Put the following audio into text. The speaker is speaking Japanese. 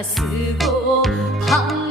明日を